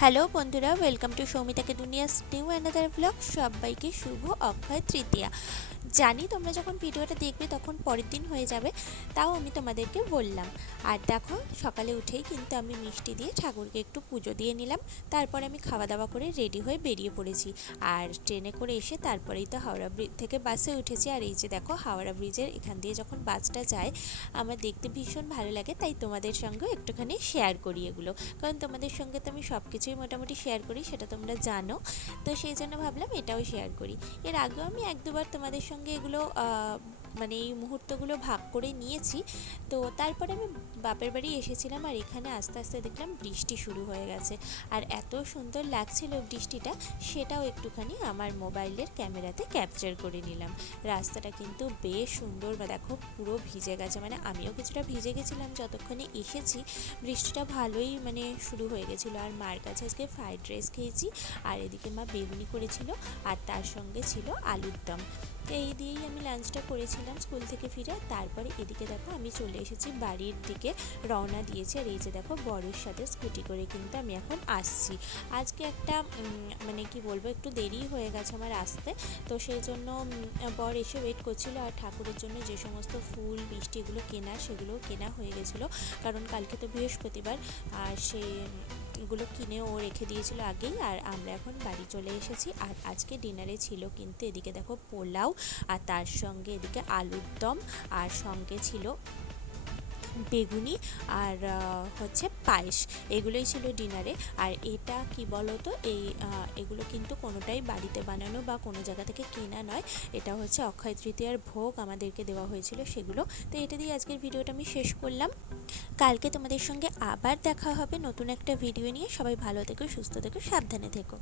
Hello বন্ধুরা welcome to সৌমিতাকে দুনিয়াস নিউ অ্যানাদার ব্লগ। সবাইকে শুভ অক্ষয় তৃতীয়া। জানি তোমরা যখন ভিডিওটা দেখবে তখন পরের দিন হয়ে যাবে, তাও আমি তোমাদেরকে বললাম। আর দেখো, সকালে উঠেই কিন্তু আমি মিষ্টি দিয়ে ঠাকুরকে একটু পুজো দিয়ে নিলাম, তারপরে আমি খাওয়া দাওয়া করে রেডি হয়ে বেরিয়ে পড়েছি। আর ট্রেনে করে এসে তারপরেই তো হাওড়া ব্রিজ থেকে বাসে উঠেছি। আর এই যে দেখো, হাওড়া ব্রিজের এখান দিয়ে যখন বাসটা যায়, আমার দেখতে ভীষণ ভালো লাগে, তাই তোমাদের সঙ্গেও একটুখানি শেয়ার করি এগুলো। কারণ তোমাদের সঙ্গে তো আমি সব কিছুই মোটামুটি শেয়ার করি, সেটা তোমরা জানো। তো সেই জন্য ভাবলাম এটাও শেয়ার করি। এর আগেও আমি এক দুবার তোমাদের সঙ্গে এগুলো মানে এই মুহূর্তগুলো ভাগ করে নিয়েছি। তো তারপরে আমি বাপের বাড়ি এসেছিলাম আর এখানে আস্তে আস্তে দেখলাম বৃষ্টি শুরু হয়ে গেছে। আর এত সুন্দর লাগছিল বৃষ্টিটা, সেটাও একটুখানি আমার মোবাইলের ক্যামেরাতে ক্যাপচার করে নিলাম। রাস্তাটা কিন্তু বেশ সুন্দর, বা দেখো পুরো ভিজে গেছে। মানে আমিও কিছুটা ভিজে গেছিলাম যতক্ষণে এসেছি। বৃষ্টিটা ভালোই মানে শুরু হয়ে গেছিল। আর মার কাছে আজকে ফ্রাইড রাইস খেয়েছি, আর এদিকে মা বেগুনি করেছিল, আর তার সঙ্গে ছিল আলুর দম। এই দিয়েই আমি লাঞ্চটা করেছিলাম স্কুল থেকে ফিরে। তারপরে এদিকে দেখো আমি চলে এসেছি বাড়ির দিকে রওনা দিয়েছি। আর এই যে দেখো বরের সাথে স্কুটি করে কিন্তু আমি এখন আসছি। আজকে একটা মানে কি বলব, একটু দেরি হয়ে গেছে আমার আসতে। তো সেই জন্য বর এসে ওয়েট করছিল। আর ঠাকুরের জন্য যে সমস্ত ফুল, মিষ্টি এগুলো কেনা সেগুলো কেনা হয়ে গেছিল। কারণ কালকে তো বৃহস্পতিবার, আর সে এগুলো কিনে ও রেখে দিয়েছিল আগেই, আর আমরা এখন বাড়ি চলে এসেছি। আর আজকে ডিনারে ছিল কিন্তু এদিকে দেখো পোলাও আর তার সঙ্গে এদিকে আলুর দম, আর সঙ্গে ছিল বেগুনি আর হচ্ছে পায়েস। এগুলোই ছিল ডিনারে আর এটা কি বলো তো এই এগুলো কিন্তু কোনোটাই বাড়িতে বানানো বা কোনো জায়গা থেকে কেনা নয়। এটা হচ্ছে অক্ষয় তৃতীয়ার ভোগ আমাদেরকে দেওয়া হয়েছিল সেগুলো। তো এটা দিয়ে আজকের ভিডিওটা আমি শেষ করলাম। কালকে তোমাদের সঙ্গে আবার দেখা হবে নতুন একটা ভিডিও নিয়ে। সবাই ভালো থেকো, সুস্থ থেকো, সাবধানে থেকো।